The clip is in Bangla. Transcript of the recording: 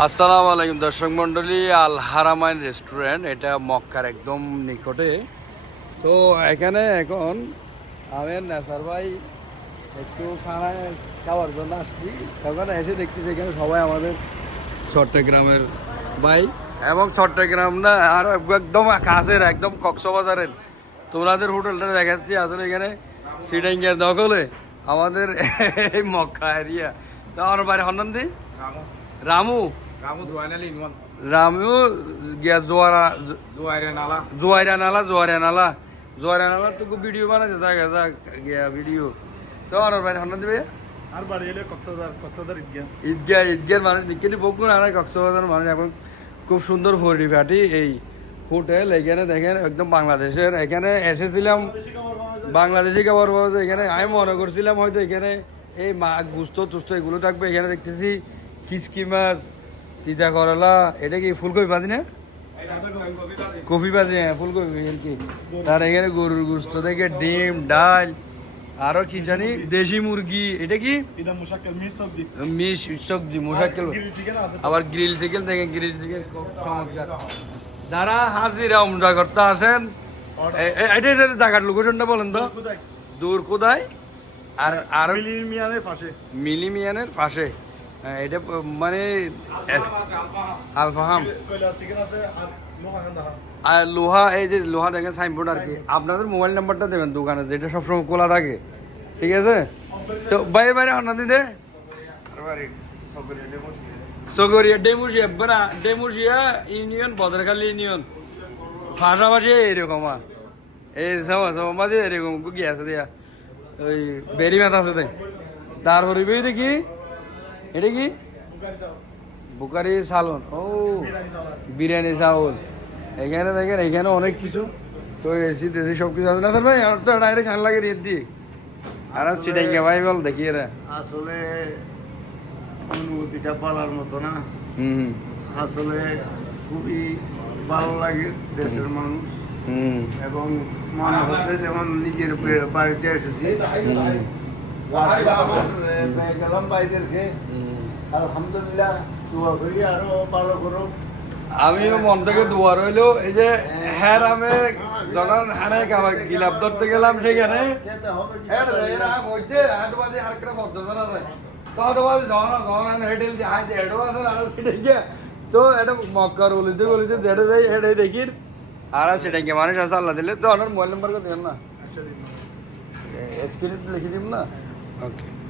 আসসালামু আলাইকুম দর্শক মন্ডলী আল হারামাইন রেস্টুরেন্ট, এটা মক্কার একদম নিকটে। তো এখানে এখন আমি নেসার ভাই একটু খানা খাওয়ার জন্য আসছি। তখন এসে দেখতেছি এখানে সবাই আমাদের চট্টগ্রামের ভাই। এবং চট্টগ্রাম না, আর একদম কাছের, একদম কক্সবাজারের। তোমাদের হোটেলটা দেখাচ্ছি, আসলে এখানে সিডাঙ্গের দখলে আমাদের এই মক্কা এরিয়া আমার বাড়ি হনন্দি Ramu dua ini limon, Ramu গিয়া Joara dua ini nala. Joara নালা জোয়ারা নালা জোয়ারা নালা তো ভিডিও বানাইছে জায়গা যা গিয়া ভিডিও তো আমার বাড়ি হনন্দি ভাইয়া আর বাড়ি এলে কক্সবাজার কক্সবাজার ঈদগাহ ঈদগাহ ঈদগাহের মানুষ দেখি বকুন আর কক্সবাজার মানুষ এখন খুব সুন্দর পরিপাটি এই হোটেল এখানে দেখেন একদম বাংলাদেশের এখানে এসেছিলাম বাংলাদেশি খাবার পাওয়া যায় এখানে আমি মনে করছিলাম হয়তো এখানে এই মা গুস্ত টুস্ত এগুলো থাকবে এখানে দেখতেছি কিসকি মাছ তিতা করলা এটা কি ফুলকপি ভাজি না? কফি ভাজি হ্যাঁ ফুলকপি আর কি? তার এখানে গরুর গুস্ত থেকে ডিম ডাল আরও কি জানি দেশি মুরগি এটা কি? মিস সবজি। মিশ সবজি মোশাক্কেল। আবার গ্রিল চিকেন দেখেন গ্রিল চিকেন চমৎকার। যারা হাজিরা উমরা করতে আসেন এটা এটা জায়গার লোকেশনটা বলেন তো। দূর কোদায় আর আর মিলি মিয়ানের পাশে। মিলিমিয়ানের পাশে। এটা মানে আলফাহাম। আর লোহা, এই যে লোহা দেখেন সাইনবোর্ড আর কি। আপনাদের মোবাইল নাম্বারটা দেবেন দোকানে, যেটা সবসময় খোলা থাকে। ঠিক আছে? তো, বাইরে বাইরে আনা দিতে সগরিয়া ডেমুশিয়া বনা ডেমুশিয়া ইউনিয়ন, বদরখালী ইউনিয়ন। পাশাপাশি এরকম আর এই সব সব মাঝে এরকম কি আছে দিয়া। ওই বেরি মাথা আছে তাই তার হরিবই দেখি। এটা কি? বুকারি সালন। ও বিরিয়ানি চাউল। এখানে দেখেন এখানে অনেক কিছু। তো এসি দেশি সব কিছু আছে। না স্যার ভাই আমার তো ডাইরেক্ট খান লাগে রেট দিয়ে আর সিটাইঙ্গা ভাই বল দেখি এরা। আসলে অনুভূতিটা বলার মতো না। হুম আসলে খুবই ভালো লাগে দেশের মানুষ। হুম। এবং মনে হচ্ছে যেমন নিজের বাড়িতে এসেছি। গেলাম ভাইদেরকে হুম। আলহামদুলিল্লাহ দোয়া করি আরও ভালো করো আমিও মন থেকে দুয়ার হইল এই যে হ্যাঁ আমি যখন খাবার গিলাপ ধরতে গেলাম সেখানে। তো এটা মক্কার বলিতে বলিতে যেটা যাই এটাই আর মানুষ আছে আল্লাহ দিলে। তো আমার মোবাইল নাম্বার না? এক্সপিরিয়েন্স লিখে দিব না? Okay.